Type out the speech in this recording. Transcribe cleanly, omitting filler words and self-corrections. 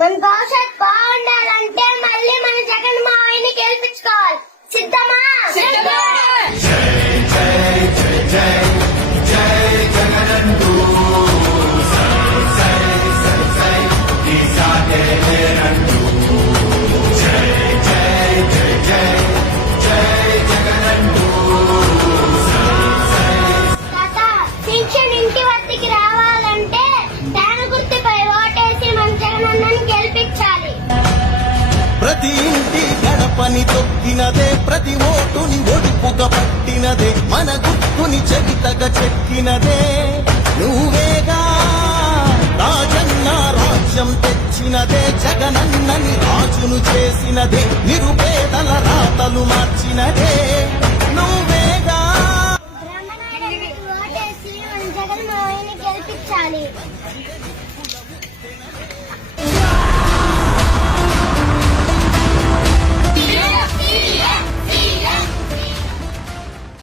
మన భవిష్యత్ బాగుండాలంటే మళ్ళీ మన జగన్ మావయ్యని గెలిపించుకోవాలి. సిద్ధమా? పింఛన్ ఇంటి వద్దకి రావాలంటే ఫ్యాన్ గుర్తుపై ఓటేసి మన జగనన్నని గెలిపించాలి. ప్రతి ఇంటి గడపని తొక్కినదే, ప్రతి ఓటుని ఒడుపుగా పట్టినదే, మన గుర్తుని చరితగా చెక్కినదే నువ్వేగా. రాజన్న రాజ్యం తెచ్చినదే, జగనన్నని రాజును చేసినదే, నిరుపేదల రాతలు మార్చినదే నువ్వేగా. ఓటేసి మన జగన్ మావయ్యని గెలిపించాలి.